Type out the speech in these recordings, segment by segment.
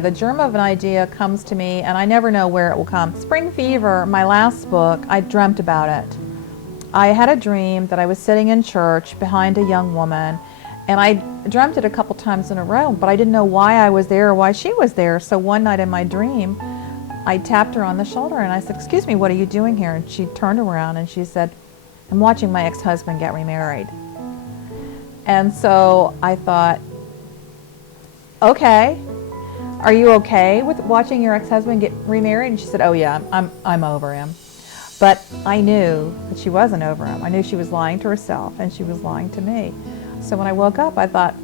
The germ of an idea comes to me and I never know where it will come. Spring Fever, my last book, I dreamt about it. I had a dream that I was sitting in church behind a young woman, and I dreamt it a couple times in a row, but I didn't know why I was there or why she was there. So one night in my dream, I tapped her on the shoulder and I said, "Excuse me, what are you doing here?" And she turned around and she said, "I'm watching my ex-husband get remarried." And so I thought, okay, are you okay with watching your ex-husband get remarried? And she said, "Oh yeah, I'm over him." But I knew that she wasn't over him. I knew she was lying to herself and she was lying to me. So when I woke up, I thought,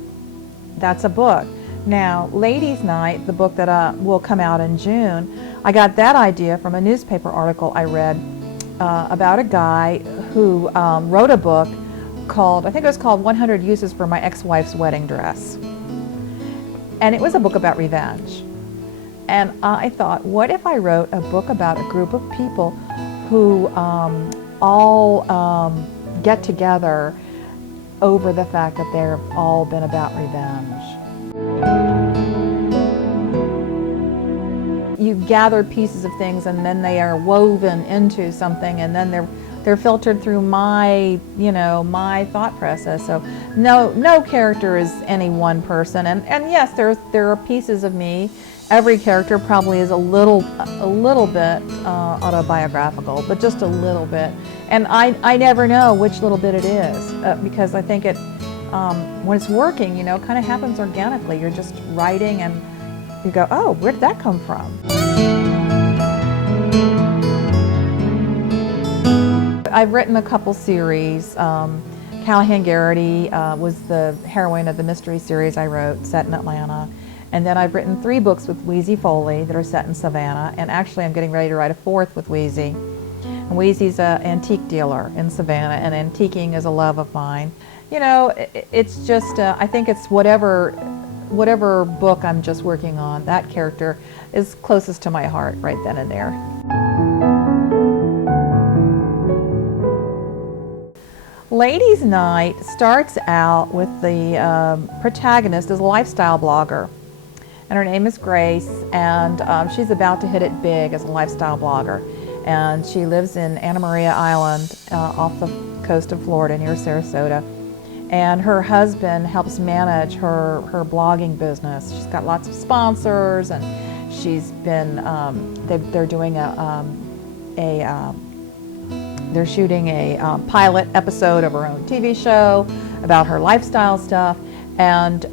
that's a book. Now, Ladies' Night, the book that will come out in June, I got that idea from a newspaper article I read about a guy who wrote a book called, I think it was called 100 Uses for My Ex-Wife's Wedding Dress. And it was a book about revenge. And I thought, what if I wrote a book about a group of people who all get together over the fact that they've all been about revenge. You gather pieces of things and then they are woven into something, and then they're filtered through my thought process. So no character is any one person, and yes, there are pieces of me. Every character probably is a little bit autobiographical, but just a little bit. And I never know which little bit it is because I think it when it's working, kind of happens organically. You're just writing and you go, oh, where did that come from? I've written a couple series. Callahan Garrity was the heroine of the mystery series I wrote, set in Atlanta. And then I've written 3 books with Wheezy Foley that are set in Savannah. And actually I'm getting ready to write a 4th with Wheezy. And Wheezy's an antique dealer in Savannah, and antiquing is a love of mine. It's just, I think it's whatever book I'm just working on, that character is closest to my heart right then and there. Ladies' Night starts out with the protagonist as a lifestyle blogger. And her name is Grace, and she's about to hit it big as a lifestyle blogger. And she lives in Anna Maria Island off the coast of Florida near Sarasota. And her husband helps manage her blogging business. She's got lots of sponsors, and she's been, they're doing they're shooting a pilot episode of her own TV show about her lifestyle stuff. And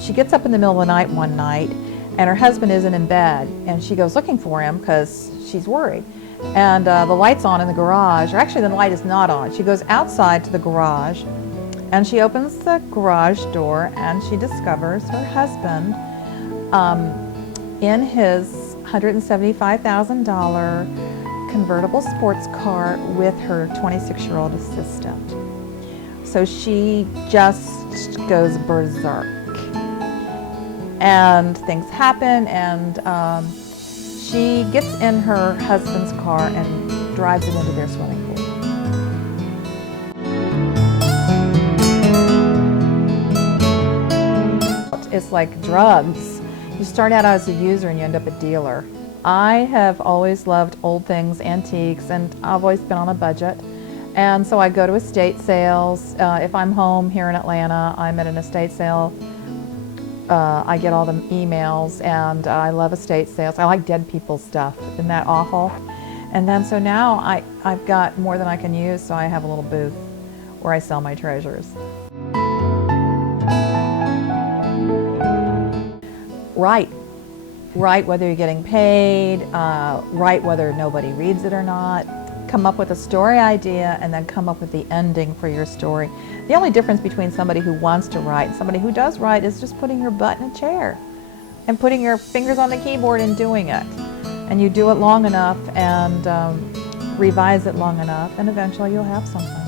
she gets up in the middle of the night one night, and her husband isn't in bed, and she goes looking for him because she's worried. And the light's on in the garage, or actually the light is not on. She goes outside to the garage, and she opens the garage door, and she discovers her husband in his $175,000 convertible sports car with her 26-year-old assistant. So she just goes berserk, and things happen, and she gets in her husband's car and drives it into their swimming pool. It's like drugs. You start out as a user and you end up a dealer. I have always loved old things, antiques, and I've always been on a budget. And so I go to estate sales. If I'm home here in Atlanta, I'm at an estate sale. I get all the emails, and I love estate sales. I like dead people's stuff. Isn't that awful? And then so now I've got more than I can use, so I have a little booth where I sell my treasures. Write whether you're getting paid, write whether nobody reads it or not. Come up with a story idea and then come up with the ending for your story. The only difference between somebody who wants to write and somebody who does write is just putting your butt in a chair and putting your fingers on the keyboard and doing it. And you do it long enough and revise it long enough, and eventually you'll have something.